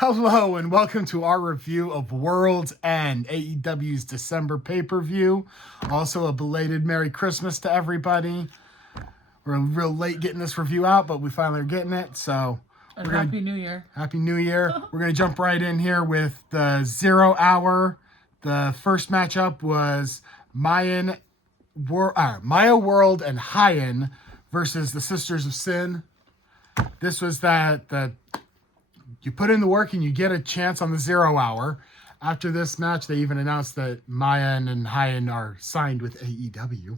Hello and welcome to our review of Worlds End, AEW's December pay-per-view. Also a belated Merry Christmas to everybody. We're real late getting this review out, but we finally are getting it, so... Happy New Year. Happy New Year. We're going to jump right in here with the 0 hour. The first matchup was Maya World and Hyen versus the Sisters of Sin. This was that you put in the work and you get a chance on the 0 hour. After this match, they even announced that Maya and Hyen are signed with AEW.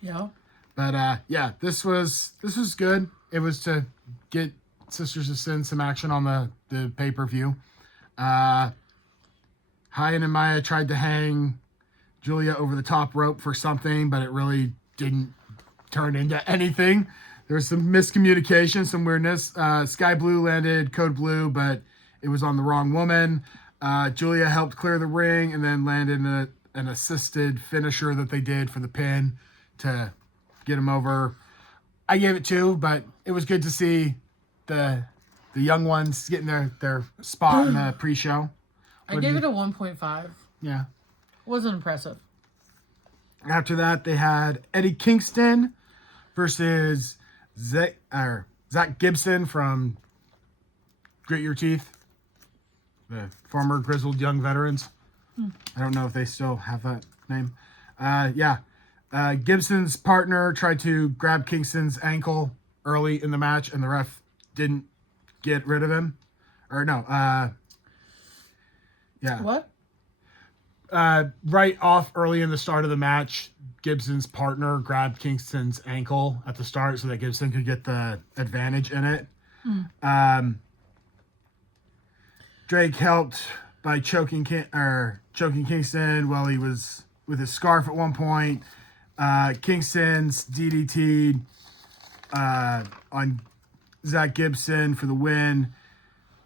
Yeah. But this was good. It was to get Sisters of Sin some action on the pay-per-view. Hyen and Maya tried to hang Julia over the top rope for something, but it really didn't turn into anything. There was some miscommunication, some weirdness. Sky Blue landed Code Blue, but it was on the wrong woman. Julia helped clear the ring and then landed an assisted finisher that they did for the pin to get him over. I gave it 2, but it was good to see the young ones getting their spot in the pre-show. I gave it a 1.5. Yeah. Wasn't impressive. After that, they had Eddie Kingston versus Zach Gibson from Grit Your Teeth, the former grizzled young veterans. I don't know if they still have that name. Gibson's partner tried to grab Kingston's ankle early in the match, and the ref didn't get rid of him. Or no, What? Right off early in the start of the match, Gibson's partner grabbed Kingston's ankle at the start so that Gibson could get the advantage in it. Drake helped by choking Kingston while he was with his scarf at one point. Kingston's DDT'd on Zach Gibson for the win.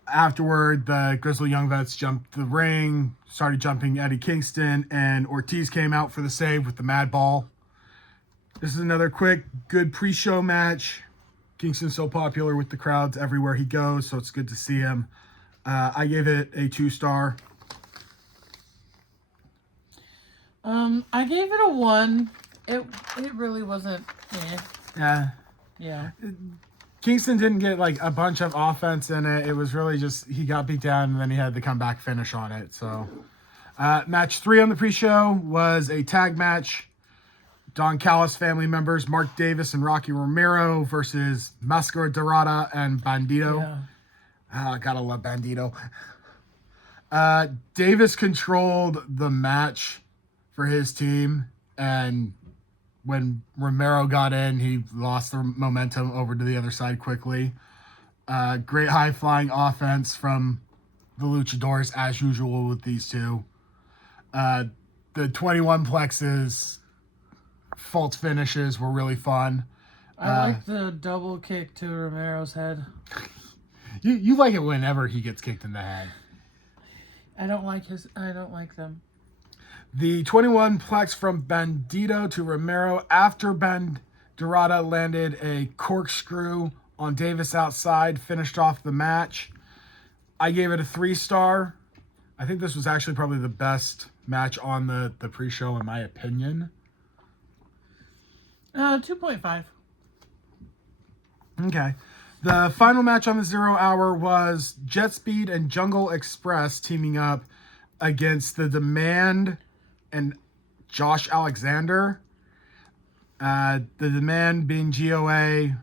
Afterward, the Grizzly Young Vets jumped the ring, started jumping Eddie Kingston, and Ortiz came out for the save with the Mad Ball. This is another quick, good pre-show match. Kingston's so popular with the crowds everywhere he goes, so it's good to see him. I gave it a 2-star. I gave it a 1. It really wasn't. Yeah. Kingston didn't get like a bunch of offense in it. It was really just he got beat down and then he had the comeback finish on it. So, match 3 on the pre-show was a tag match. Don Callis family members Mark Davis and Rocky Romero versus Mascara Dorada and Bandito. Yeah. Gotta love Bandito. Davis controlled the match for his team, and when Romero got in, he lost the momentum over to the other side quickly. Great high-flying offense from the Luchadors, as usual with these two. The 21 plexes, false finishes were really fun. I like the double kick to Romero's head. You like it whenever he gets kicked in the head. I don't like them. The 21 plex from Bandito to Romero after Dorada landed a corkscrew on Davis outside, finished off the match. I gave it a 3-star. I think this was actually probably the best match on the pre-show in my opinion. 2.5. Okay. The final match on the 0 hour was Jet Speed and Jungle Express teaming up against The Demand and Josh Alexander. The Demand being GOA,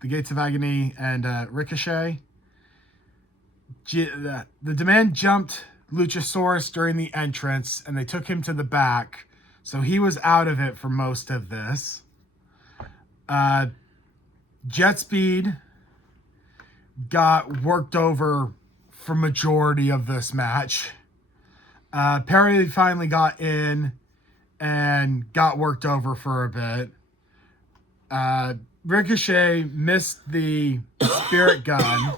the Gates of Agony, and Ricochet. The Demand jumped Luchasaurus during the entrance, and they took him to the back, so he was out of it for most of this. Jet Speed got worked over for majority of this match. Perry finally got in and got worked over for a bit. Ricochet missed the spirit gun.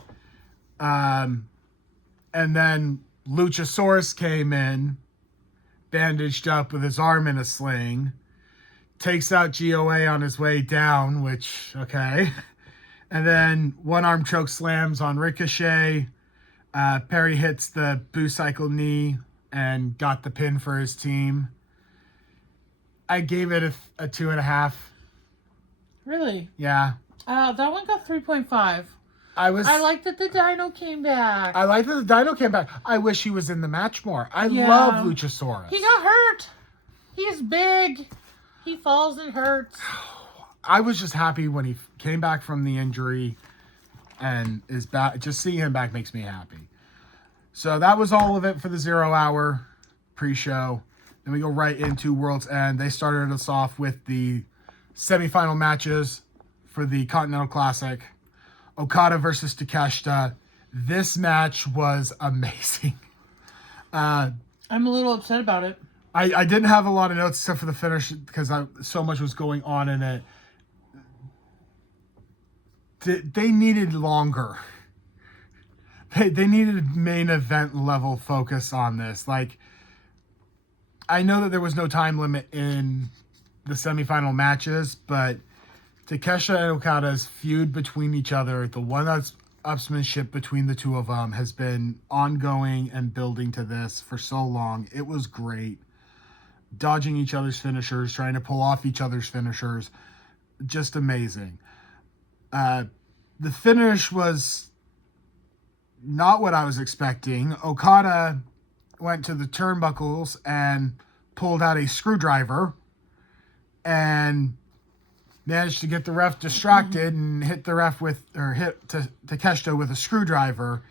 And then Luchasaurus came in, bandaged up with his arm in a sling, takes out GOA on his way down, which, okay. And then one arm choke slams on Ricochet. Perry hits the Boo Cycle knee and got the pin for his team. I gave it a 2.5. Really? Yeah. That one got 3.5. I like that the Dino came back. I like that the Dino came back. I wish he was in the match more. I Yeah. love Luchasaurus. He got hurt. He's big. He falls and hurts. I was just happy when he came back from the injury and is back. Just seeing him back makes me happy. So that was all of it for the 0 Hour pre-show. Then we go right into World's End. They started us off with the semifinal matches for the Continental Classic. Okada versus Takeshita. This match was amazing. I'm a little upset about it. I didn't have a lot of notes except for the finish because so much was going on in it. They needed longer. They needed main event level focus on this. Like, I know that there was no time limit in the semifinal matches, but Takeshita and Okada's feud between each other, the one-upsmanship between the two of them has been ongoing and building to this for so long. It was great. Dodging each other's finishers, trying to pull off each other's finishers. Just amazing. The finish was not what I was expecting. Okada went to the turnbuckles and pulled out a screwdriver and managed to get the ref distracted and hit Takeshita with a screwdriver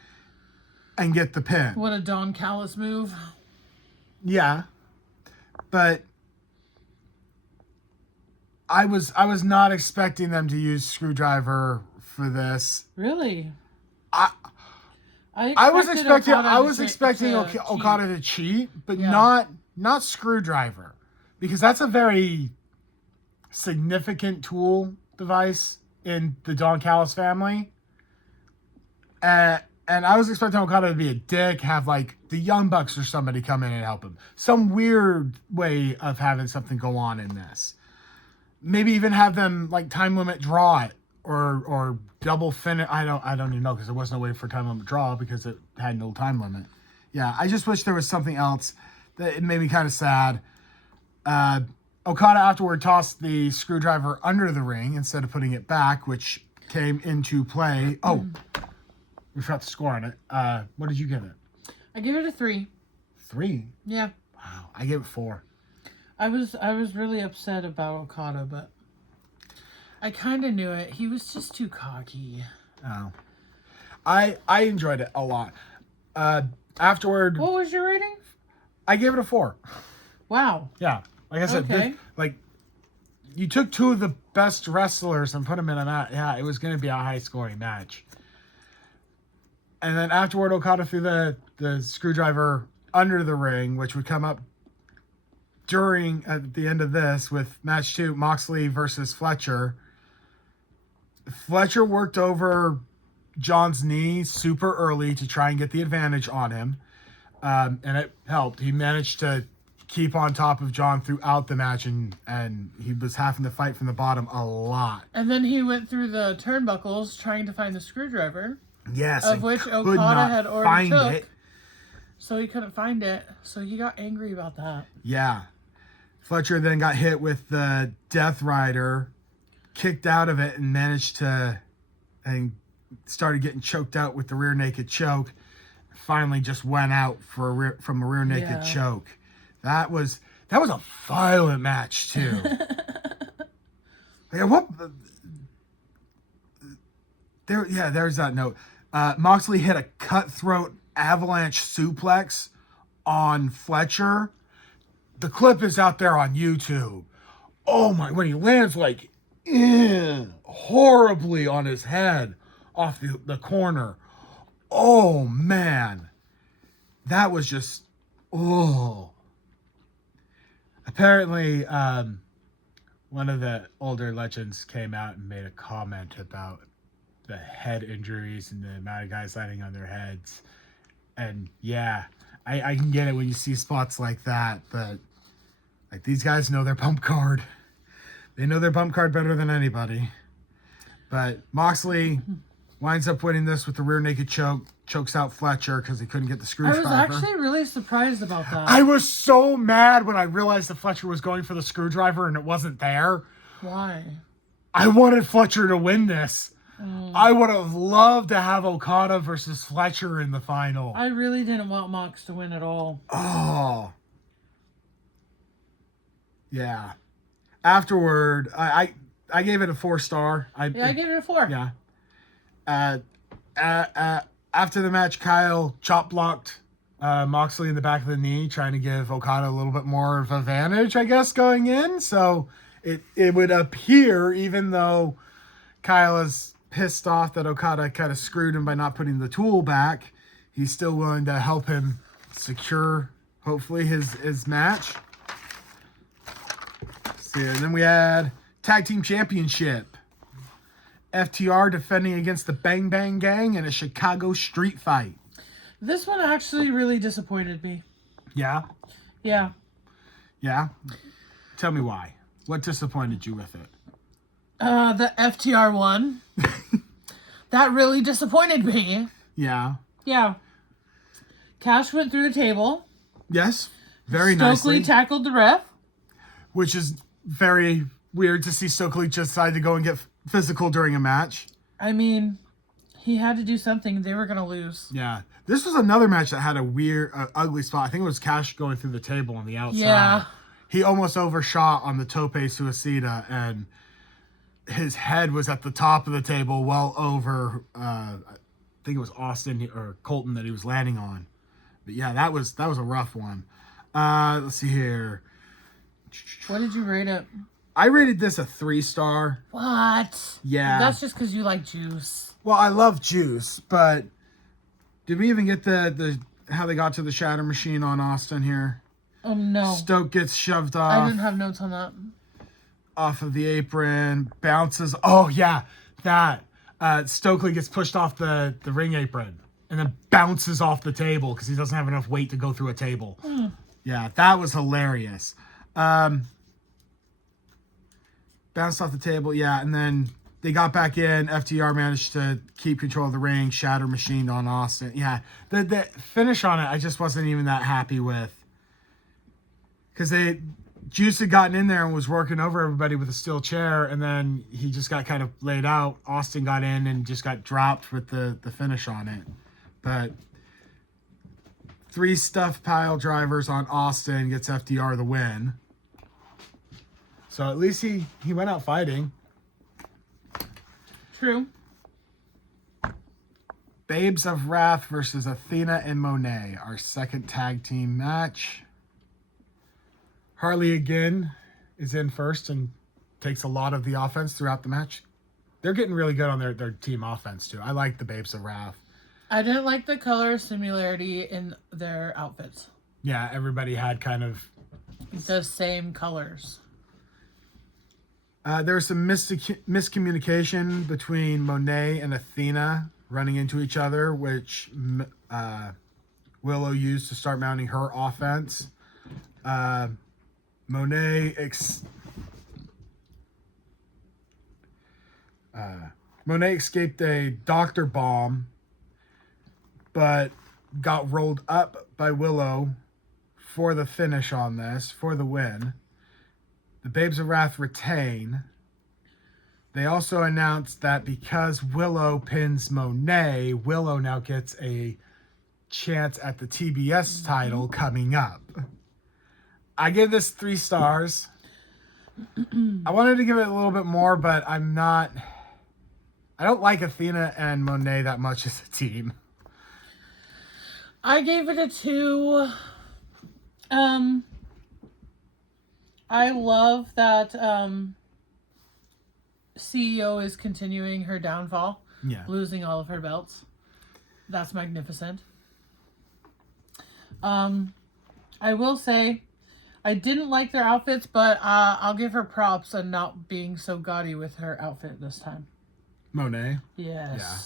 and get the pin. What a Don Callis move. Yeah. But I was not expecting them to use screwdriver for this. Really? I was expecting Okada to cheat, but not screwdriver, because that's a very significant tool device in the Don Callis family. And I was expecting Okada to be a dick, have like the Young Bucks or somebody come in and help him. Some weird way of having something go on in this. Maybe even have them like time limit draw it or double finish. I don't even know, because there wasn't a way for time limit draw because it had no time limit. Yeah, I just wish there was something else. That it made me kind of sad. Okada afterward tossed the screwdriver under the ring instead of putting it back, which came into play. Oh, we forgot to score on it. What did you give it? I gave it a 3. 3? Yeah. Wow, I gave it 4. I was really upset about Okada, but I kind of knew it. He was just too cocky. Oh. I enjoyed it a lot. Afterward... What was your rating? I gave it a 4. Wow. Yeah. Like I said, okay. You took two of the best wrestlers and put them in a match. Yeah, it was going to be a high-scoring match. And then afterward, Okada threw the screwdriver under the ring, which would come up at the end of this with match 2, Moxley versus Fletcher. Fletcher worked over John's knee super early to try and get the advantage on him. And it helped. He managed to keep on top of John throughout the match, and he was having to fight from the bottom a lot. And then he went through the turnbuckles trying to find the screwdriver. Yes. Of which Okada had already took. So he couldn't find it. So he got angry about that. Yeah. Fletcher then got hit with the Death Rider, kicked out of it, and managed to, and started getting choked out with the rear naked choke. Finally just went out from a rear naked choke. That was a violent match too. There's that note. Moxley hit a cutthroat avalanche suplex on Fletcher. The clip is out there on YouTube. Oh my, when he lands like horribly on his head off the corner. Oh man. That was just, Apparently, one of the older legends came out and made a comment about the head injuries and the amount of guys landing on their heads. And yeah, I can get it when you see spots like that, but like these guys know their bump card. They know their bump card better than anybody. But Moxley Winds up winning this with the rear naked choke. Chokes out Fletcher because he couldn't get the I screwdriver. was actually really surprised about that. I was so mad when I realized that Fletcher was going for the screwdriver and it wasn't there. Why? I wanted Fletcher to win this. I would have loved to have Okada versus Fletcher in the final. I really didn't want Mox to win at all. Oh. Yeah. Afterward, I gave it a 4-star. I gave it a 4. Yeah. After the match, Kyle chop blocked Moxley in the back of the knee, trying to give Okada a little bit more of an advantage, I guess, going in. So it would appear, even though Kyle is pissed off that Okada kind of screwed him by not putting the tool back, he's still willing to help him secure, hopefully, his match. So, and then we had Tag Team Championship. FTR defending against the Bang Bang Gang in a Chicago street fight. This one actually really disappointed me. Yeah? Yeah. Yeah? Tell me why. What disappointed you with it? The FTR one. That really disappointed me. Yeah. Yeah. Cash went through the table. Yes. Very Stokely nicely. tackled the ref. Which is very weird to see Stokely just decide to go and get physical during a match. I mean, he had to do something. They were going to lose. Yeah. This was another match that had a weird, ugly spot. I think it was Cash going through the table on the outside. Yeah. He almost overshot on the tope suicida, and his head was at the top of the table, well over, I think it was Austin or Colton that he was landing on. But yeah, that was a rough one. Let's see here. What did you rate it? I rated this a 3-star. What? Yeah. That's just because you like Juice. Well, I love Juice, but did we even get the how they got to the Shatter Machine on Austin here? No. Stoke gets shoved off. I didn't have notes on that. Off of the apron, bounces. Oh yeah, that Stokely gets pushed off the ring apron and then bounces off the table because he doesn't have enough weight to go through a table. Yeah, that was hilarious. Bounced off the table, yeah, and then they got back in. FTR managed to keep control of the ring. Shatter Machined on Austin. Yeah, the finish on it, I just wasn't even that happy with. Because Juice had gotten in there and was working over everybody with a steel chair, and then he just got kind of laid out. Austin got in and just got dropped with the finish on it. But 3 stuffed pile drivers on Austin gets FTR the win. So at least he went out fighting. True. Babes of Wrath versus Athena and Monet, our second tag team match. Harley again is in first and takes a lot of the offense throughout the match. They're getting really good on their team offense too. I like the Babes of Wrath. I didn't like the color similarity in their outfits. Yeah, everybody had kind of the same colors. There was some miscommunication between Monet and Athena running into each other, which Willow used to start mounting her offense. Monet escaped a doctor bomb, but got rolled up by Willow for the finish on this, for the win. The Babes of Wrath retain. They also announced that because Willow pins Monet, Willow now gets a chance at the TBS title coming up. I give this 3 stars. I wanted to give it a little bit more, but I don't like Athena and Monet that much as a team. I gave it a 2. I love that CEO is continuing her downfall. Yeah. Losing all of her belts. That's magnificent. I will say, I didn't like their outfits, but I'll give her props on not being so gaudy with her outfit this time. Monet? Yes. Yeah.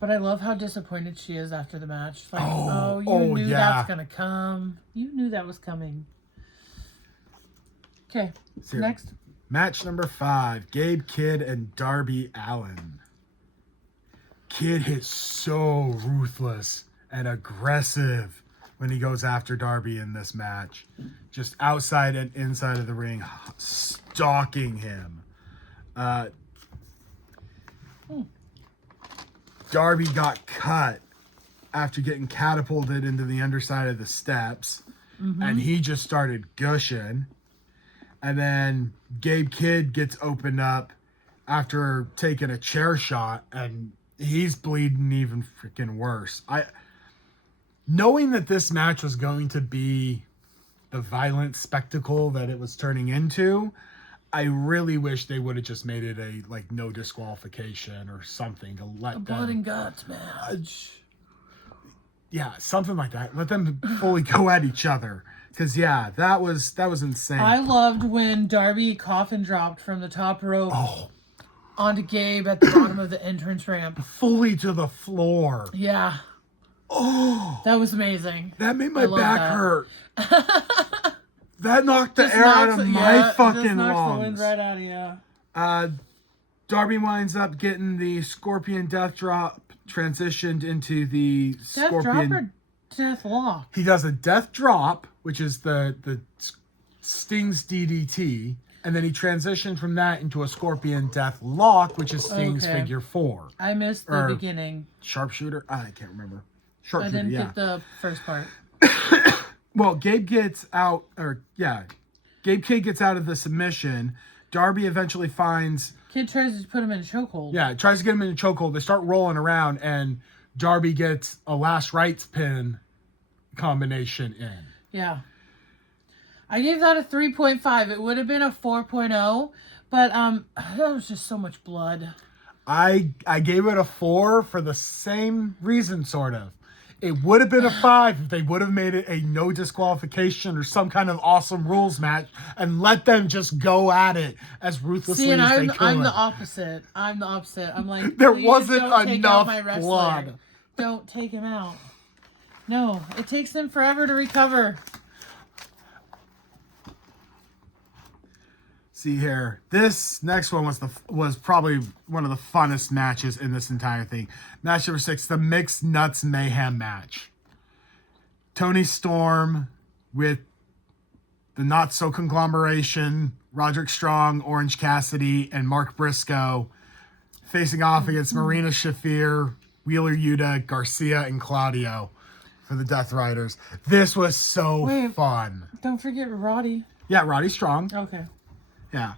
But I love how disappointed she is after the match. Like, you knew that's going to come. You knew that was coming. Okay, next. Match number 5, Gabe Kidd and Darby Allin. Kid hits so ruthless and aggressive when he goes after Darby in this match. Just outside and inside of the ring, stalking him. Darby got cut after getting catapulted into the underside of the steps, and he just started gushing. And then Gabe Kidd gets opened up after taking a chair shot, and he's bleeding even freaking worse. Knowing that this match was going to be the violent spectacle that it was turning into, I really wish they would have just made it a no disqualification or something to let them. Blood and guts match. Yeah, something like that. Let them fully go at each other. Because that was insane. I loved when Darby coffin dropped from the top rope onto Gabe at the bottom of the entrance ramp. Fully to the floor. Yeah. Oh, that was amazing. That made my back hurt. That knocked the air out of my fucking lungs. The wind right out of you. Darby winds up getting the Scorpion Death Drop transitioned into the Scorpion. Death Drop or Death Lock? He does a Death Drop, which is the Sting's DDT, and then he transitioned from that into a Scorpion Death Lock, which is Sting's figure 4. I missed the beginning. Sharpshooter? I can't remember. I didn't get the first part. Well, Gabe gets out, Gabe Kidd gets out of the submission. Darby eventually finds... Kid tries to put him in a chokehold. Yeah, tries to get him in a chokehold. They start rolling around, and Darby gets a last rights pin combination in. Yeah. I gave that a 3.5. It would have been a 4.0, but that was just so much blood. I gave it a 4 for the same reason, sort of. It would have been a 5 if they would have made it a no disqualification or some kind of awesome rules match and let them just go at it as ruthlessly as they could. I'm the opposite. I'm like, there wasn't enough blood. Don't take him out. No, it takes them forever to recover. See here, this next one was probably one of the funnest matches in this entire thing. Match number 6, the Mixed Nuts Mayhem match. Tony Storm with the Not So Conglomeration, Roderick Strong, Orange Cassidy, and Mark Briscoe facing off against Marina Shafir, Wheeler Yuta, Garcia, and Claudio for the Death Riders. This was so fun. Don't forget Roddy. Yeah, Roddy Strong. Okay. Yeah,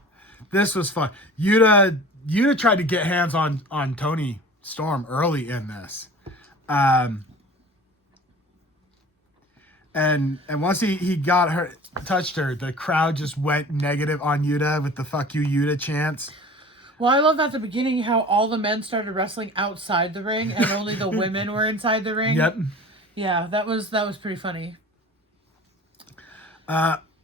this was fun. Yuta tried to get hands on Tony Storm early in this, and once he got her, touched her, the crowd just went negative on Yuta with the "fuck you Yuta" chants. Well, I love at the beginning how all the men started wrestling outside the ring and only the women were inside the ring. Yep. Yeah, that was pretty funny.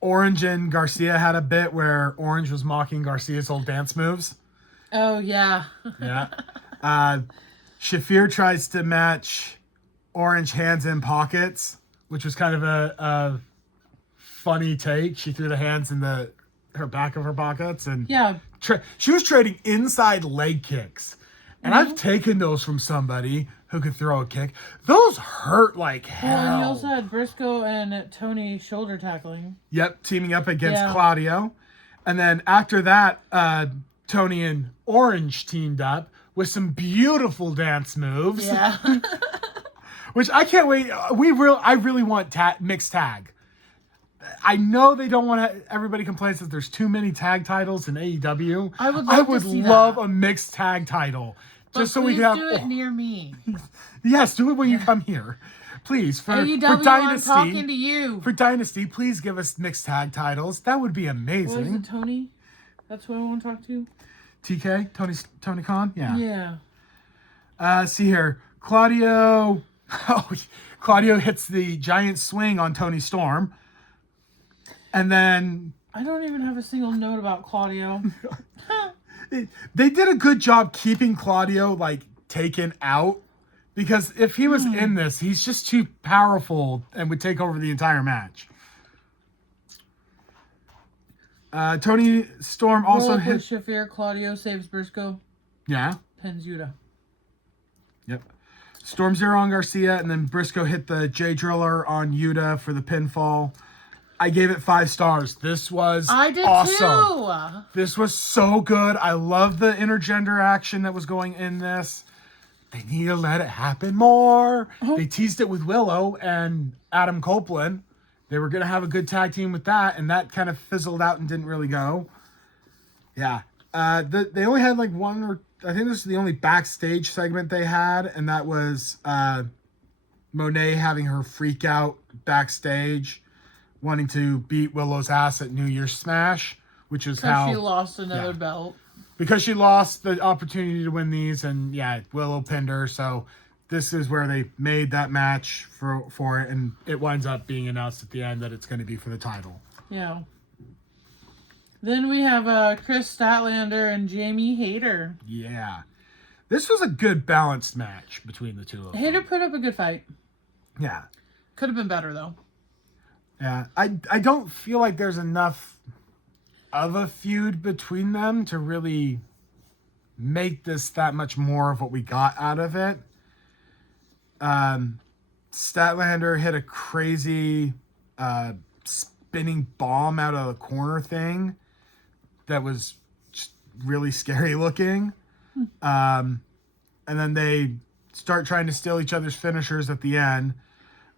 Orange and Garcia had a bit where Orange was mocking Garcia's old dance moves. Oh, yeah. Yeah. Shafir tries to match Orange hands in pockets, which was kind of a funny take. She threw the hands in her back of her pockets. And she was trading inside leg kicks. And I've taken those from somebody who could throw a kick. Those hurt like hell. Well, and you also had Briscoe and Tony shoulder tackling. Yep, teaming up against Claudio. And then after that, Tony and Orange teamed up with some beautiful dance moves. Yeah. Which I can't wait. I really want mixed tag. I know they don't want to. Everybody complains that there's too many tag titles in AEW. I would love a mixed tag title. Just so we can have. Do it near me. Yes, do it when you come here, please. For Dynasty, I'm talking to you. For Dynasty, please give us mixed tag titles. That would be amazing. What is it, Tony? That's who I want to talk to. TK, Tony Khan. Yeah. Yeah. See here, Claudio. Oh, Claudio hits the giant swing on Tony Storm, and then I don't even have a single note about Claudio. They did a good job keeping Claudio taken out, because if he was in this, he's just too powerful and would take over the entire match. Tony Storm also hit Shafir. Claudio saves Briscoe. Yeah. Pins Yuta. Yep. Storm Zero on Garcia, and then Briscoe hit the J Driller on Yuta for the pinfall. I gave it 5 stars. This was I did awesome. too. This was so good. I love the intergender action that was going in this. They need to let it happen more. They teased it with Willow and Adam Copeland. They were going to have a good tag team with that, and that kind of fizzled out and didn't really go. Yeah. They only had like one, or I think this is the only backstage segment they had, and that was Monet having her freak out backstage, wanting to beat Willow's ass at New Year's Smash, which is how she lost another belt. Because she lost the opportunity to win these, and yeah, Willow pinned her. So this is where they made that match for it, and it winds up being announced at the end that it's going to be for the title. Yeah. Then we have Chris Statlander and Jamie Hayter. Yeah. This was a good balanced match between the two of them. Hayter put up a good fight. Yeah. Could have been better, though. Yeah. I don't feel like there's enough of a feud between them to really make this that much more of what we got out of it. Statlander hit a crazy spinning bomb out of the corner thing that was just really scary looking. And then they start trying to steal each other's finishers at the end.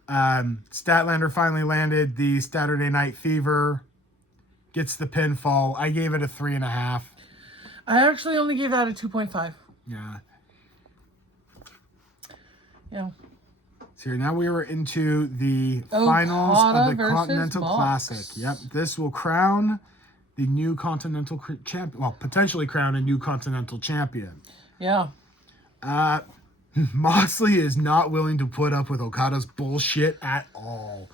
Statlander finally landed the Saturday Night Fever, gets the pinfall. I gave it a 3.5. I actually only gave that a 2.5. Yeah. Yeah. So now we were into the finals of the Continental Mox. Classic. Yep. This will crown the new Continental champion. Well, potentially crown a new Continental champion. Yeah. Moxley is not willing to put up with Okada's bullshit at all.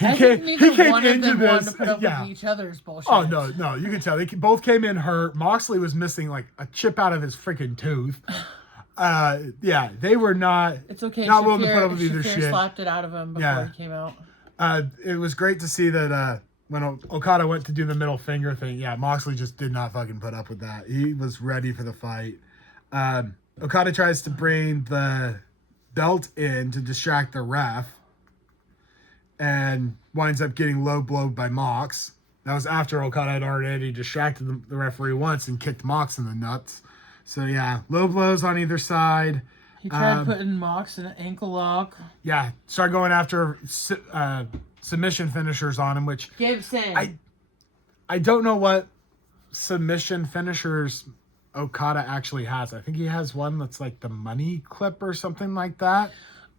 I think neither one of them wanted to put up with each other's bullshit. Oh, no. You can tell. They both came in hurt. Moxley was missing like a chip out of his freaking tooth. Yeah, they were not. It's okay. Not willing to put up with either shit. Slapped it out of him before he came out. It was great to see that when Okada went to do the middle finger thing, Moxley just did not fucking put up with that. He was ready for the fight. Okada tries to bring the belt in to distract the ref and winds up getting low blowed by Mox. That was after Okada had already distracted the referee once and kicked Mox in the nuts. So, low blows on either side. He tried putting Mox in an ankle lock. Yeah, started going after submission finishers on him, which... I don't know what submission finishers Okada actually has. I think he has one that's like the money clip or something like that.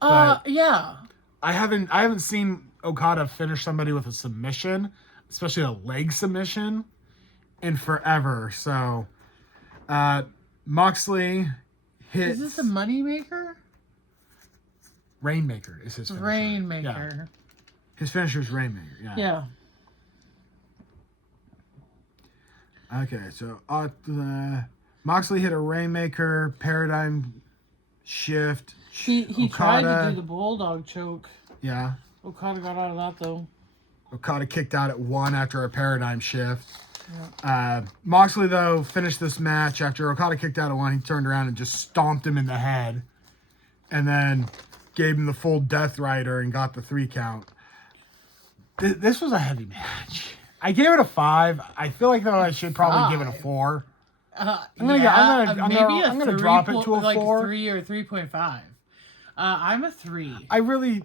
Yeah. I haven't seen Okada finish somebody with a submission, especially a leg submission, in forever. So, Moxley hits... Is this a moneymaker? Rainmaker is his finisher. Rainmaker. Yeah. His finisher is Rainmaker, Yeah. Okay, so Moxley hit a Rainmaker, paradigm shift. He tried to do the Bulldog choke. Yeah. Okada got out of that, though. Okada kicked out at 1 after a paradigm shift. Yeah. Moxley, though, finished this match after Okada kicked out at 1. He turned around and just stomped him in the head. And then gave him the full Death Rider and got the 3 count. This was a heavy match. I gave it a 5. I feel like, though, I should probably give it a 4. I'm gonna drop it to a 4. 3 or 3.5. I'm a 3. I really,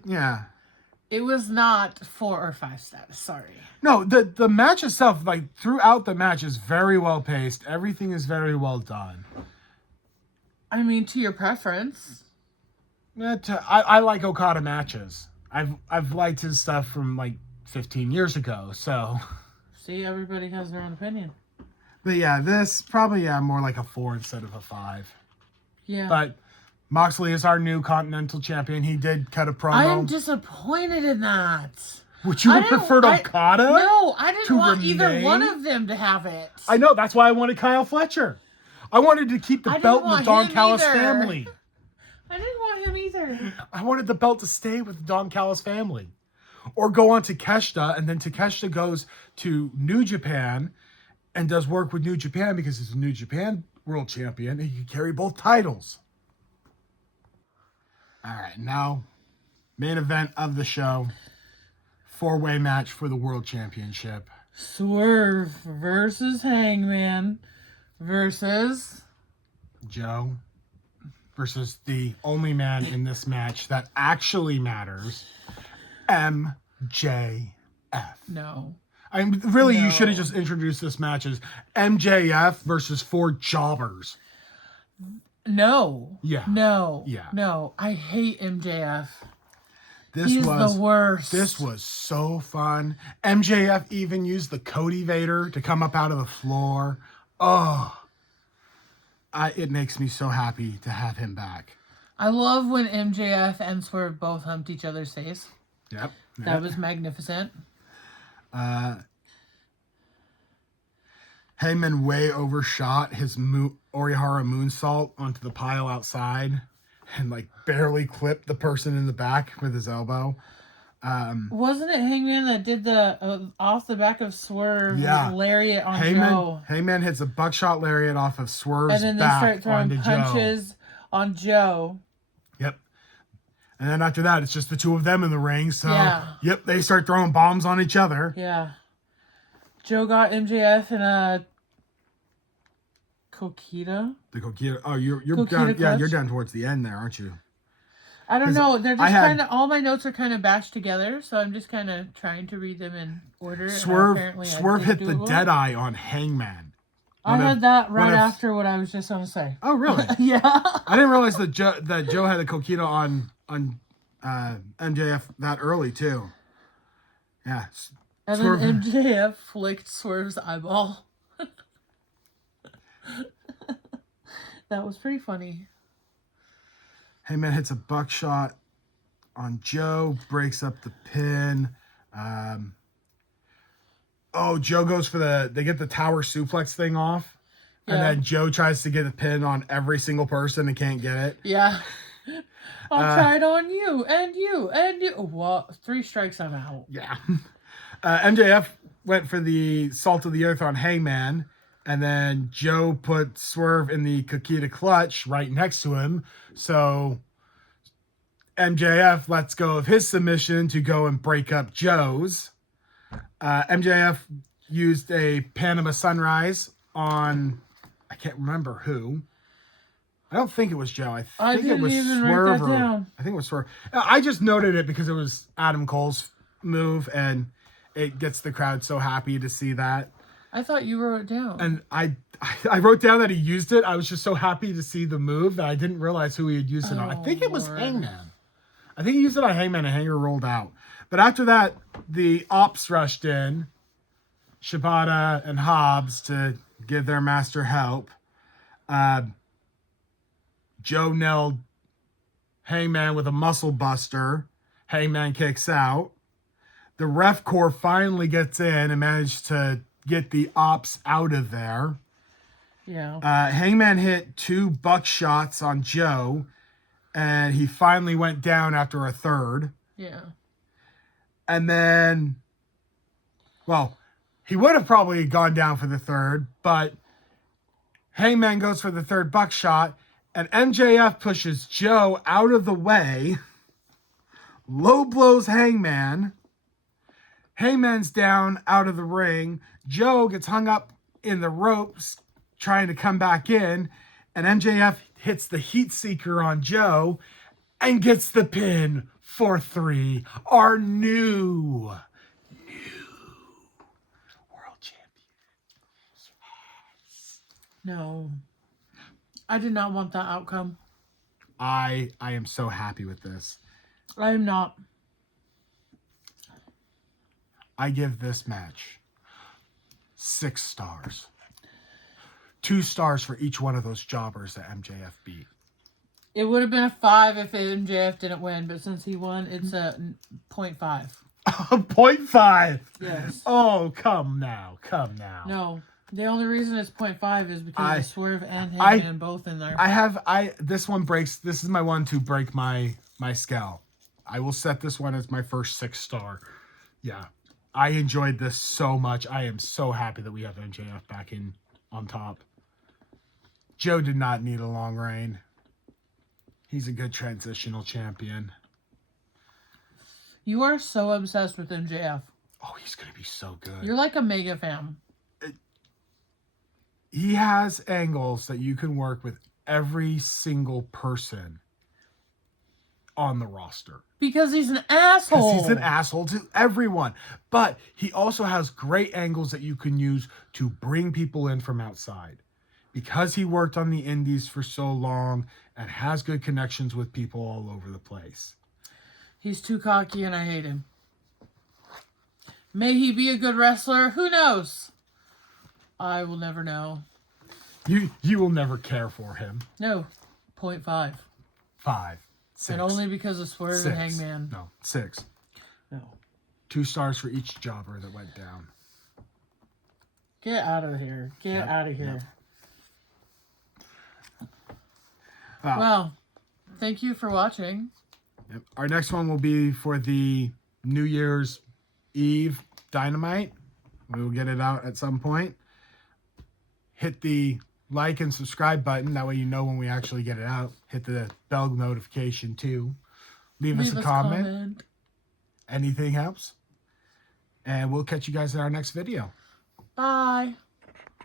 It was not 4 or 5 status. Sorry. No, the match itself, like throughout the match, is very well paced. Everything is very well done. I mean, to your preference. I like Okada matches. I've liked his stuff from like 15 years ago. So. See, everybody has their own opinion. But this probably more like a 4 instead of a 5. Yeah. But Moxley is our new Continental Champion. He did cut a promo. I am disappointed in that. Would you have preferred Okada? No, I didn't want either one of them to have it. I know. That's why I wanted Kyle Fletcher. I wanted to keep the belt in the Don Callis family. I didn't want him either. I wanted the belt to stay with the Don Callis family. Or go on to Takeshita, and then Takeshita goes to New Japan and does work with New Japan because he's a New Japan World Champion and he can carry both titles. All right, now main event of the show. 4-way match for the World Championship. Swerve versus Hangman versus Joe versus the only man in this match that actually matters, MJF. no. You should have just introduced this match as MJF versus 4 jobbers. No. Yeah. No. Yeah. No. I hate MJF. He's the worst. This was so fun. MJF even used the Cody Vader to come up out of the floor. Oh, it makes me so happy to have him back. I love when MJF and Swerve both humped each other's face. Yep. That was magnificent. Heyman way overshot his Orihara moonsault onto the pile outside and like barely clipped the person in the back with his elbow. Wasn't it Hangman that did the off the back of Swerve lariat on Joe? Heyman hits a buckshot lariat off of Swerve's back. And then they start throwing punches on Joe. Yep. And then after that, it's just the two of them in the ring. So, yeah. They start throwing bombs on each other. Yeah. Joe got MJF in a Coquita. The Coquita. Oh, you're Coquita down. clutch? Yeah, you're down towards the end there, aren't you? I don't know. They're just kind of all my notes are kind of bashed together, so I'm just kind of trying to read them in order. Swerve hit the Deadeye on Hangman. I had that right after what I was just going to say. Oh, really? Yeah. I didn't realize that Joe had a Coquita on MJF that early too. Yeah. And then MJF flicked Swerve's eyeball. That was pretty funny. Heyman hits a buckshot on Joe, breaks up the pin. Joe goes for they get the tower suplex thing off. Yeah. And then Joe tries to get a pin on every single person and can't get it. Yeah. I'll try it on you and you and you. Well, 3 strikes, I'm out. Yeah. MJF went for the Salt of the Earth on Hangman. And then Joe put Swerve in the Coquita clutch right next to him. So MJF lets go of his submission to go and break up Joe's. MJF used a Panama Sunrise on, I can't remember who. I don't think it was Joe. I think it was Swerve. I think it was Swerve. I just noted it because it was Adam Cole's move, and it gets the crowd so happy to see that. I thought you wrote it down. And I wrote down that he used it. I was just so happy to see the move that I didn't realize who he had used it on. I think it was Hangman. I think he used it on Hangman and Hanger rolled out. But after that, the Ops rushed in, Shibata and Hobbs, to give their master help. Joe nailed Hangman with a muscle buster. Hangman kicks out. The ref corps finally gets in and managed to get the Ops out of there. Yeah. Hangman hit 2 buckshots on Joe, and he finally went down after a third. Yeah. And then, well, he would have probably gone down for the third, but Hangman goes for the third buckshot, and MJF pushes Joe out of the way, low blows Hangman. Hangman's down out of the ring. Joe gets hung up in the ropes trying to come back in, and MJF hits the heat seeker on Joe and gets the pin for 3. Our new world champion. Yes. No. I did not want that outcome. I am so happy with this. I am not. I give this match 6 stars. 2 stars for each one of those jobbers that MJF beat. It would have been a 5 if MJF didn't win, but since he won, it's a 0.5. 0.5? Yes. Oh, come now. No. The only reason it's 0.5 is because of Swerve and Hangman both in there. This is my one to break my scale. I will set this one as my first 6 star. Yeah. I enjoyed this so much. I am so happy that we have MJF back in on top. Joe did not need a long reign. He's a good transitional champion. You are so obsessed with MJF. Oh, he's going to be so good. You're like a mega fan. He has angles that you can work with every single person on the roster. Because he's an asshole. Because he's an asshole to everyone. But he also has great angles that you can use to bring people in from outside. Because he worked on the indies for so long and has good connections with people all over the place. He's too cocky and I hate him. May he be a good wrestler? Who knows? I will never know. You will never care for him. No. 0.5. 5. 6. And only because of Swerve 6. and Hangman. No, 6. No. 2 stars for each jobber that went down. Get out of here. Get out of here. Well, thank you for watching. Yep. Our next one will be for the New Year's Eve Dynamite. We will get it out at some point. Hit the like and subscribe button. That way you know when we actually get it out. Hit the bell notification too. Leave us a comment. Anything helps. And we'll catch you guys in our next video. Bye.